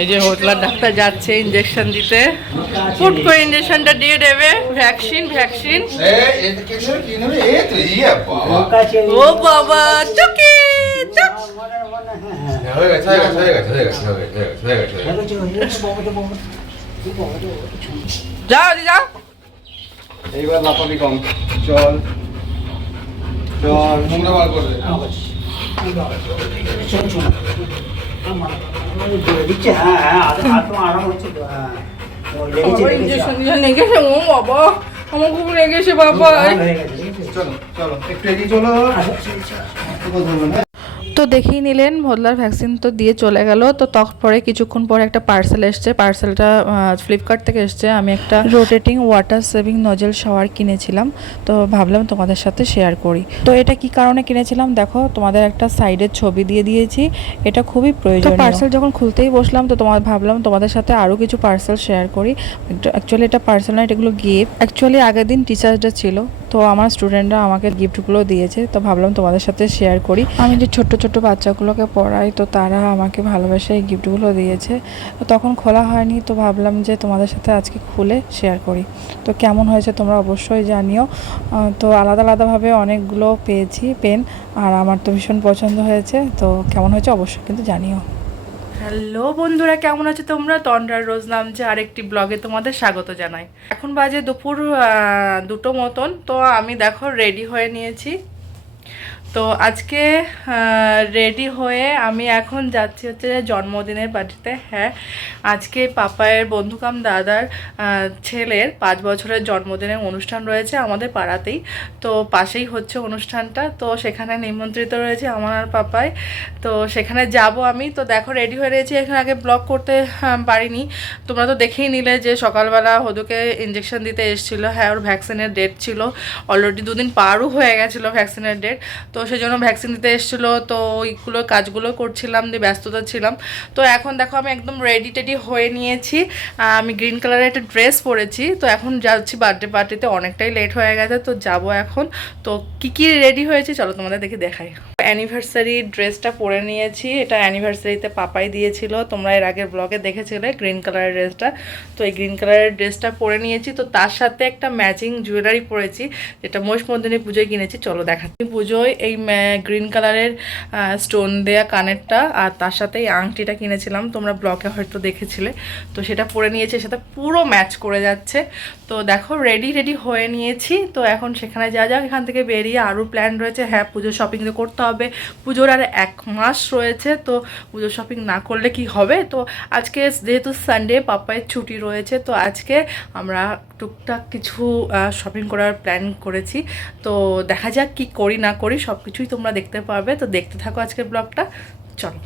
এই যে হোটলার ডাক্তার যাচ্ছে ইঞ্জেকশন দিতে, ফুট করে ইঞ্জেকশনটা দিয়ে দেবে। Vaccine vaccine. ও বাবা চকি যাও যাও, এইবার লাফাবি কম। চল চল, মুখটা বার করে দে। ইঞ্জেকশন দিয়ে লেগেছে। ও বাবা আমার খুব লেগেছে বাবা। চলো চলো একটু এগিয়ে চলো। তো দেখেই নিলেন ভোদলার ভ্যাকসিন তো দিয়ে চলে গেল। তো তারপরে কিছুক্ষণ পরে একটা পার্সেল এসছে। পার্সেলটা ফ্লিপকার্ট থেকে এসছে। আমি একটা rotating water saving nozzle shower কিনেছিলাম, তো ভাবলাম তোমাদের সাথে শেয়ার করি। তো এটা কি কারণে কিনেছিলাম দেখো, তোমাদের একটা সাইডের ছবি দিয়ে দিয়েছি। এটা খুবই প্রয়োজন। পার্সেল যখন খুলতেই বসলাম তো ভাবলাম তোমাদের সাথে আরও কিছু পার্সেল শেয়ার করি। অ্যাকচুয়ালি এটা পার্সেল না, এগুলো গিফট। অ্যাকচুয়ালি আগের দিন টিচার্স ডে ছিল, তো আমার স্টুডেন্টরা আমাকে গিফটগুলো দিয়েছে, তো ভাবলাম তোমাদের সাথে শেয়ার করি। আমি যে ছোট্ট ছোট্ট বাচ্চাগুলোকে পড়াই, তো তারা আমাকে ভালোবেসে এই গিফটগুলো দিয়েছে। তো তখন খোলা হয়নি, তো ভাবলাম যে তোমাদের সাথে আজকে খুলে শেয়ার করি। তো কেমন হয়েছে তোমরা অবশ্যই জানিও। তো আলাদা আলাদাভাবে অনেকগুলো পেয়েছি পেন, আর আমার তো ভীষণ পছন্দ হয়েছে। তো কেমন হয়েছে অবশ্যই কিন্তু জানিও। হ্যালো বন্ধুরা, কেমন আছো তোমরা? তন্দ্রার রোজ নামছে আরেকটি ব্লগে তোমাদের স্বাগত জানাই। এখন বাজে দুপুর 2টো মতন। তো আমি দেখো রেডি হয়ে নিয়েছি। তো আজকে রেডি হয়ে আমি এখন যাচ্ছি হচ্ছে জন্মদিনের পার্টিতে। হ্যাঁ, আজকে পাপায়ের বন্ধুকাম দাদার ছেলের 5 বছরের জন্মদিনের অনুষ্ঠান রয়েছে আমাদের পাড়াতেই। তো পাশেই হচ্ছে অনুষ্ঠানটা, তো সেখানে নিমন্ত্রিত রয়েছে আমার আর পাপাই। তো সেখানে যাব আমি। তো দেখো রেডি হয়ে রয়েছি। এখানে আগে ব্লগ করতে পারিনি, তোমরা তো দেখেই নিলে যে সকালবেলা হদুকে ইঞ্জেকশন দিতে এসেছিলো। হ্যাঁ, ওর ভ্যাকসিনের ডেট ছিল অলরেডি, 2 দিন পারও হয়ে গেছিলো ভ্যাকসিনের ডেট। তো সেই জন্য ভ্যাকসিন দিতে এসেছিলো, তো ওইগুলো কাজগুলো করছিলাম, দিয়ে ব্যস্ততা ছিলাম। তো এখন দেখো আমি একদম রেডি টেডি হয়ে নিয়েছি। আমি গ্রিন কালারের একটা ড্রেস পরেছি। তো এখন যাচ্ছি বার্থডে পার্টিতে, অনেকটাই লেট হয়ে গেছে, তো যাব এখন। তো কি রেডি হয়েছে চলো তোমাদের দেখে দেখাই। অ্যানিভার্সারি ড্রেসটা পরে নিয়েছি, এটা অ্যানিভার্সারিতে পাপাই দিয়েছিল, তোমরা এর আগের ব্লগে দেখেছিলে গ্রিন কালারের ড্রেসটা। তো এই গ্রিন কালারের ড্রেসটা পরে নিয়েছি। তো তার সাথে একটা ম্যাচিং জুয়েলারি পরেছি, যেটা মহিষমর্দিনী পুজোয় কিনেছি, চলো দেখাচ্ছি। পুজোয় এই গ্রিন কালারের স্টোন দেয়া কানেরটা আর তার সাথে এই আংটিটা কিনেছিলাম, তোমরা ব্লগে হয়তো দেখেছিলে। তো সেটা পরে নিয়েছি, সেটা পুরো ম্যাচ করে যাচ্ছে। তো দেখো রেডি হয়ে নিয়েছি। তো এখন সেখানে যাক, এখান থেকে বেরিয়ে আরও প্ল্যান রয়েছে। হ্যাঁ, পুজোর শপিং তো করতে হবে, পুজোর আর 1 মাস রয়েছে। তো পুজোর শপিং না করলে কি হবে। তো আজকে যেহেতু সানডে, পাপায়ের ছুটি রয়েছে, তো আজকে আমরা টুকটাক কিছু শপিং করার প্ল্যান করেছি। তো দেখা যাক কি করি না করি, সব কিছুই তোমরা দেখতে পারবে। তো দেখতে থাকো আজকের ব্লগটা, চলো।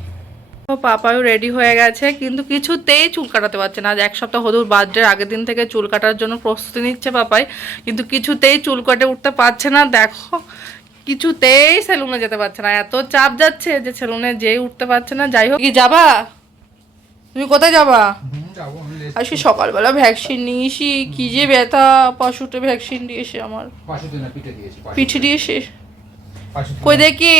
পাপাও রেডি হয়ে গেছে, কিন্তু কিছুতেই চুল কাটাতে পারছে না। আজ 1 সপ্তাহ হদুর বার্থডের আগের দিন থেকে চুল কাটার জন্য প্রস্তুতি নিচ্ছে পাপাই, কিন্তু কিছুতেই চুল কাটে উঠতে পারছে না। দেখো কিছুতেই সেলুনে যেতে পারছে না, এত চাপ যাচ্ছে যে সেলুনে যেই উঠতে পারছে না। যাই হোক, কি যাবা তুমি? কোথায় যাবা? আজকে সকালবেলা ভ্যাকসিন নিয়েছি, কি যে ব্যথা, পাশুতে ভ্যাকসিন দিয়েছে আমার। পিঠে দিয়েছে? কই দেখি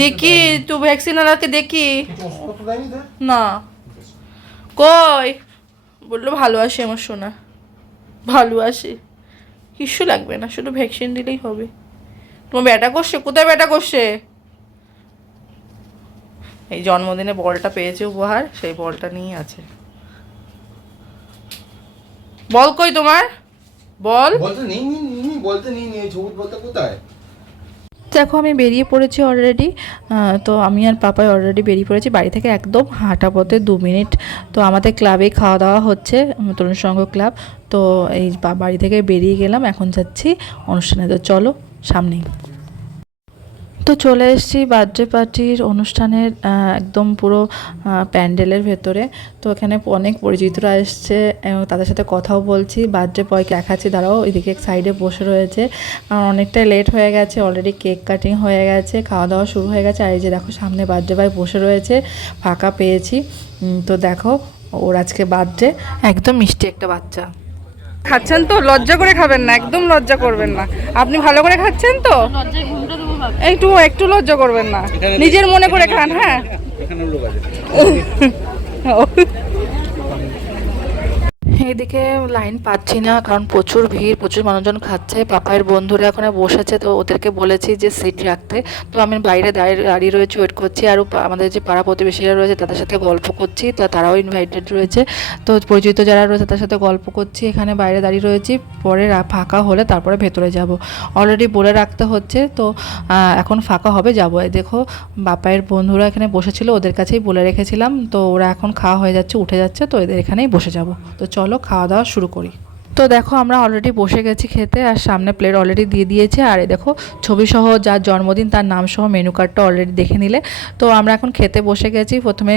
দেখি তো ভ্যাকসিন আলাকে দেখি না। কই বললো ভালো আসে আমার সোনা, ভালো আসে, কিছু লাগবে না, শুধু ভ্যাকসিন দিলেই হবে। তোমার ব্যাটা করছে? কোথায় ব্যাটা করছে? এই জন্মদিনে বলটা পেয়েছে উপহার, সেই বলটা নিয়ে আছে। বল কই তোমার? বল। বলতে নেই সবুজ বলতে কোথায়? দেখো আমি বেরিয়ে পড়েছি অলরেডি। তো আমি আর পাপাই অলরেডি বেরিয়ে পড়েছি বাড়ি থেকে, একদম হাঁটা পথে 2 মিনিট। তো আমাদের ক্লাবে খাওয়া দাওয়া হচ্ছে, তরুণ সংঘ ক্লাব। তো এই বাড়ি থেকে বেরিয়ে গেলাম, এখন যাচ্ছি অনুষ্ঠানে। তো চলো সামনেই। তো চলে এসেছি বার্থডে পার্টির অনুষ্ঠানের একদম পুরো প্যান্ডেলের ভেতরে। তো এখানে অনেক পরিচিতরা এসছে এবং তাদের সাথে কথাও বলছি। বার্থডে বয়কে দেখাচ্ছি, দাঁড়াও এদিকে সাইডে বসে রয়েছে, কারণ অনেকটাই লেট হয়ে গেছে। অলরেডি কেক কাটিং হয়ে গেছে, খাওয়া দাওয়া শুরু হয়ে গেছে। আর এই যে দেখো সামনে বার্থডে বয় বসে রয়েছে, ফাঁকা পেয়েছি। তো দেখো ওর আজকে বার্থডে, একদম মিষ্টি একটা বাচ্চা। খাচ্ছেন তো? লজ্জা করে খাবেন না, একদম লজ্জা করবেন না। আপনি ভালো করে খাচ্ছেন তো, একটু লজ্জা করবেন না, নিজের মনে করে খান। হ্যাঁ, এখানে লোক আছে। এইদিকে লাইন পাচ্ছি না, কারণ প্রচুর ভিড়, প্রচুর মানুষজন খাচ্ছে। পাপায়ের বন্ধুরা ওখানে বসেছে, তো ওদেরকে বলেছি যে সিট রাখতে। তো আমি বাইরে দাঁড়িয়ে রয়েছে, ওয়েট করছি। আর আমাদের যে পাড়া প্রতিবেশীরা রয়েছে তাদের সাথে গল্প করছি, তো তারাও ইনভাইটেড রয়েছে। তো পরিচিত যারা রয়েছে তাদের সাথে গল্প করছি, এখানে বাইরে দাঁড়িয়ে রয়েছি। পরে ফাঁকা হলে তারপরে ভেতরে যাব। অলরেডি বলে রাখতে হচ্ছে, তো এখন ফাঁকা হবে যাবো। দেখো বাপায়ের বন্ধুরা এখানে বসেছিল, ওদের কাছেই বলে রেখেছিলাম। তো ওরা এখন খাওয়া হয়ে যাচ্ছে, উঠে যাচ্ছে, তো এদের এখানেই বসে যাব। তো চলো খাওয়া দাওয়া শুরু করি। তো দেখো আমরা অলরেডি বসে গেছি খেতে, আর সামনে প্লেট অলরেডি দিয়ে দিয়েছে। আর এই দেখো ছবিসহ যার জন্মদিন তার নাম সহ মেনু কার্ডটা অলরেডি দেখে নিলে। তো আমরা এখন খেতে বসে গেছি। প্রথমে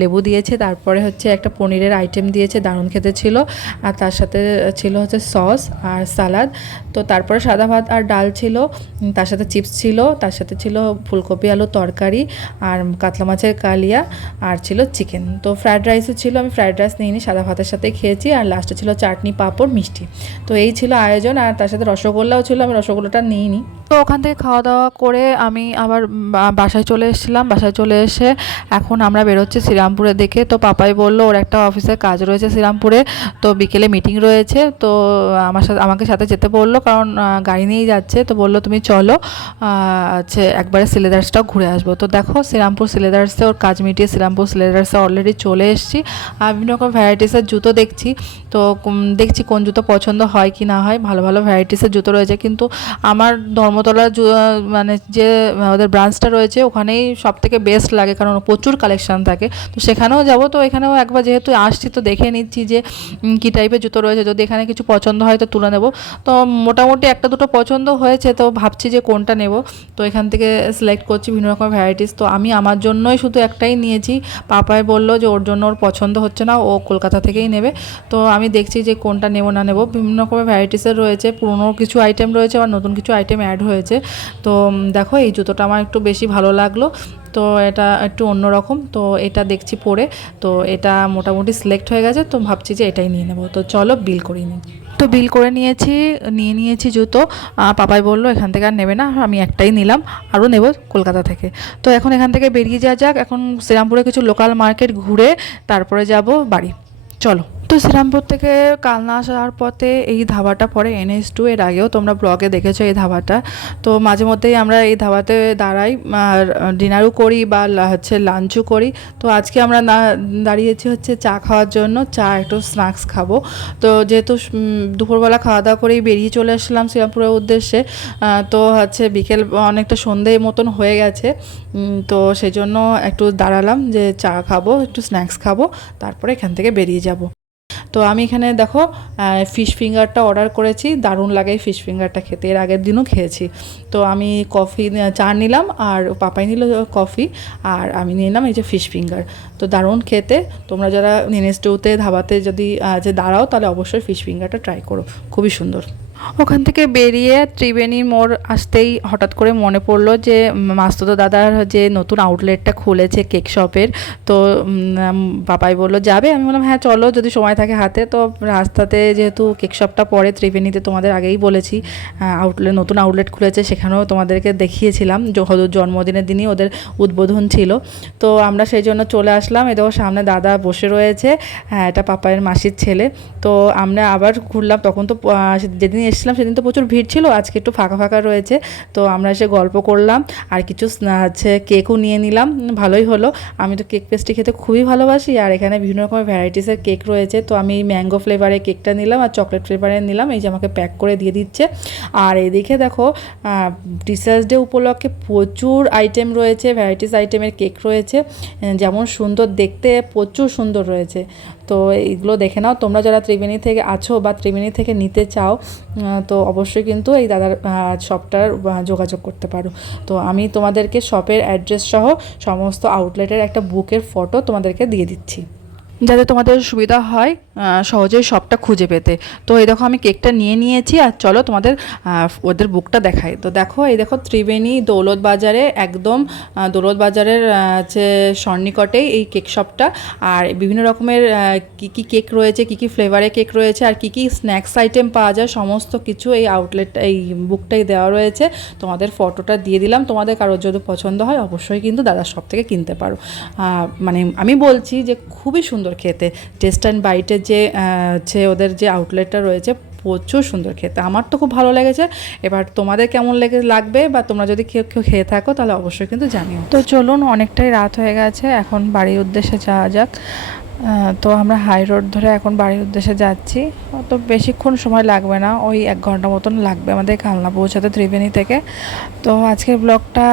লেবু দিয়েছে, তারপরে হচ্ছে একটা পনিরের আইটেম দিয়েছে, দারুণ খেতে ছিল। আর তার সাথে ছিল হচ্ছে সস আর সালাদ। তো তারপরে সাদা ভাত আর ডাল ছিল, তার সাথে চিপস ছিল, তার সাথে ছিল ফুলকপি আলু তরকারি আর কাতলা মাছের কালিয়া, আর ছিল চিকেন। তো ফ্রায়েড রাইসও ছিল, আমি ফ্রায়েড রাইস নিইনি, সাদা ভাতের সাথে খেয়েছি। আর লাস্টে ছিল চাটনি, পাঁপড়, মিষ্টি। তো এই ছিল আয়োজন। আর তার সাথে রসগোল্লাও ছিল, আমি রসগোল্লাটা নিইনি। তো ওখান থেকে খাওয়া দাওয়া করে আমি আবার বাসায় চলে এসেছিলাম। বাসায় চলে এসে এখন আমরা বেরোচ্ছি শ্রীরামপুরের দিকে। তো পাপাই বললো ওর একটা অফিসের কাজ রয়েছে শ্রীরামপুরে, তো বিকেলে মিটিং রয়েছে। তো আমাকে সাথে যেতে বললো, কারণ গাড়ি নিয়েই যাচ্ছে। তো বললো তুমি চলো, একবারে সিলেদার্সটাও ঘুরে আসবো। তো দেখো শ্রীরামপুর সিলেদার্সে ওর কাজ মিটিয়ে শ্রীরামপুর সিলেদার্সে অলরেডি চলে এসেছি। আর বিভিন্ন রকম ভ্যারাইটিসের জুতো দেখছি। তো দেখছি কোন জুতো পছন্দ হয় কি না হয়। ভালো ভালো ভ্যারাইটিসের জুতো রয়েছে, কিন্তু আমার ধর্মতলার মানে যে ওদের ব্রাঞ্চটা রয়েছে ওখানেই সব থেকে বেস্ট লাগে, কারণ প্রচুর কালেকশান থাকে। তো সেখানেও যাবো। তো এখানেও একবার যেহেতু আসছি, তো দেখে নিচ্ছি যে কী টাইপের জুতো রয়েছে। যদি এখানে কিছু পছন্দ হয় তো তুলে নেব। তো মোটামুটি একটা দুটো পছন্দ হয়েছে, তো ভাবছি যে কোনটা নেব। তো এখান থেকে সিলেক্ট করছি বিভিন্ন রকম ভ্যারাইটিস। তো আমি আমার জন্যই শুধু একটাই নিয়েছি। পাপাই বললো যে ওর জন্য ওর পছন্দ হচ্ছে না, ও কলকাতা থেকেই নেবে। তো আমি দেখছি যে কোনটা নেব না নেব। বিভিন্ন রকমের ভ্যারাইটিসের রয়েছে, পুরনো কিছু আইটেম রয়েছে, আবার নতুন কিছু আইটেম অ্যাড হয়েছে। তো দেখো এই জুতোটা আমার একটু বেশি ভালো লাগলো। তো এটা একটু অন্যরকম, তো এটা দেখছি পরে। তো এটা মোটামুটি সিলেক্ট হয়ে গেছে, তো ভাবছি যে এটাই নিয়ে নেব। তো চলো বিল করে নিই। তো বিল করে নিয়েছি জুতো। পাপাই বললো এখান থেকে আর নেবে না, আমি একটাই নিলাম, আরও নেব কলকাতা থেকে। তো এখন এখান থেকে বেরিয়ে যাওয়া যাক। এখন শ্রীরামপুরে কিছু লোকাল মার্কেট ঘুরে তারপরে যাব বাড়ি। চলো। তো শ্রীরামপুর থেকে কালনা আসার পথে এই ধাবাটা পড়ে NH2। এর আগেও তোমরা ব্লগে দেখেছো এই ধাবাটা। তো মাঝে মধ্যেই আমরা এই ধাবাতে দাঁড়াই, আর ডিনারও করি বা হচ্ছে লাঞ্চও করি। তো আজকে আমরা দাঁড়িয়েছি হচ্ছে চা খাওয়ার জন্য, চা একটু স্ন্যাক্স খাবো। তো যেহেতু দুপুরবেলা খাওয়া দাওয়া করেই বেরিয়ে চলে আসলাম শ্রীরামপুরের উদ্দেশ্যে, তো হচ্ছে বিকেল অনেকটা সন্ধে মতন হয়ে গেছে। তো সেই জন্য একটু দাঁড়ালাম যে চা খাবো, একটু স্ন্যাক্স খাবো, তারপরে এখান থেকে বেরিয়ে যাব। তো আমি এখানে দেখো ফিশ ফিঙ্গারটা অর্ডার করেছি, দারুণ লাগে ফিশ ফিঙ্গারটা খেতে, এর আগের দিনও খেয়েছি। তো আমি চা নিলাম, আর পাপাই নিল কফি, আর আমি নিলাম এই যে ফিশ ফিঙ্গার। তো দারুণ খেতে। তোমরা যারা NH2তে ধাবাতে যদি যে দাঁড়াও, তাহলে অবশ্যই ফিশ ফিঙ্গারটা ট্রাই করো, খুবই সুন্দর। ওখান থেকে বেরিয়ে ত্রিবেণী মোড় আসতেই হঠাৎ করে মনে পড়লো যে মাস্তুতো দাদার যে নতুন আউটলেটটা খুলেছে কেক শপের। তো পাপাই বললো যাবে, আমি বললাম হ্যাঁ চলো যদি সময় থাকে হাতে। তো রাস্তাতে যেহেতু কেক শপটা পড়ে ত্রিবেণীতে, তোমাদের আগেই বলেছি নতুন আউটলেট খুলেছে, সেখানেও তোমাদেরকে দেখিয়েছিলাম জন্মদিনের দিনই ওদের উদ্বোধন ছিল। তো আমরা সেই জন্য চলে আসলাম। এ দেখো সামনে দাদা বসে রয়েছে, হ্যাঁ এটা পাপায়ের মাসির ছেলে। তো আমরা আবার ঘুরলাম, তখন তো যেদিন এসেছিলাম সেদিন তো প্রচুর ভিড় ছিল, আজকে একটু ফাঁকা ফাঁকা রয়েছে। তো আমরা এসে গল্প করলাম, আর কিছু হচ্ছে কেকও নিয়ে নিলাম, ভালোই হলো। আমি তো কেক পেস্ট্রি খেতে খুবই ভালোবাসি, আর এখানে বিভিন্ন রকমের ভ্যারাইটিসের কেক রয়েছে। তো আমি ম্যাঙ্গো ফ্লেভারের কেকটা নিলাম, আর চকলেট ফ্লেভারের নিলাম, এই যে আমাকে প্যাক করে দিয়ে দিচ্ছে। আর এদিকে দেখো টিচার্স ডে উপলক্ষে প্রচুর আইটেম রয়েছে, ভ্যারাইটিস আইটেমের কেক রয়েছে, যেমন সুন্দর দেখতে প্রচুর সুন্দর রয়েছে। তো এইগুলো দেখে নাও তোমরা যারা ত্রিবেণী থেকে আছো বা ত্রিবেণী থেকে নিতে চাও, তো অবশ্যই কিন্তু এই দাদার শপটার যোগাযোগ করতে পারো। তো আমি তোমাদেরকে শপের অ্যাড্রেস সহ সমস্ত আউটলেটের একটা বুকের ফটো তোমাদেরকে দিয়ে দিচ্ছি। যাতে তোমাদের সুবিধা হয় সহজেই সবটা খুঁজে পেতে। তো এই দেখো আমি কেকটা নিয়ে নিয়েছি, আর চলো তোমাদের ওদের বুকটা দেখাই। তো দেখো এই দেখো ত্রিবেণী দৌলত বাজারে, একদম দৌলত বাজারের হচ্ছে সন্নিকটেই এই কেক শপটা। আর বিভিন্ন রকমের কী কী কেক রয়েছে, কী কী ফ্লেভারে কেক রয়েছে, আর কী কী স্ন্যাক্স আইটেম পাওয়া যায়, সমস্ত কিছু এই আউটলেট এই বুকটাই দেওয়া রয়েছে। তোমাদের ফটোটা দিয়ে দিলাম, তোমাদের কারোর যদি পছন্দ হয় অবশ্যই কিন্তু দাদার শপ থেকে কিনতে পারো। মানে আমি বলছি যে খুবই সুন্দর খেতে। টেস্ট অ্যান্ড বাইটের যে হচ্ছে ওদের যে আউটলেটটা রয়েছে প্রচুর সুন্দর খেতে, আমার তো খুব ভালো লেগেছে। এবার তোমাদের কেমন লাগবে, বা তোমরা যদি কেউ খেয়ে থাকো তাহলে অবশ্যই কিন্তু জানিও। তো চলুন, অনেকটাই রাত হয়ে গেছে, এখন বাড়ির উদ্দেশ্যে যাওয়া যাক। তো আমরা হাই রোড ধরে এখন বাড়ির উদ্দেশ্যে যাচ্ছি। তো বেশিক্ষণ সময় লাগবে না, ওই 1 ঘন্টা মতন লাগবে আমাদের কালনা পৌঁছাতে ত্রিবেণী থেকে। তো আজকের ব্লগটা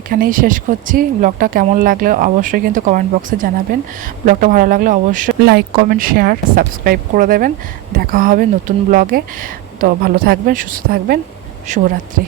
এখানেই শেষ করছি। ব্লগটা কেমন লাগলে অবশ্যই কিন্তু কমেন্ট বক্সে জানাবেন। ব্লগটা ভালো লাগলে অবশ্যই লাইক, কমেন্ট, শেয়ার, সাবস্ক্রাইব করে দেবেন। দেখা হবে নতুন ব্লগে। তো ভালো থাকবেন, সুস্থ থাকবেন, শুভরাত্রি।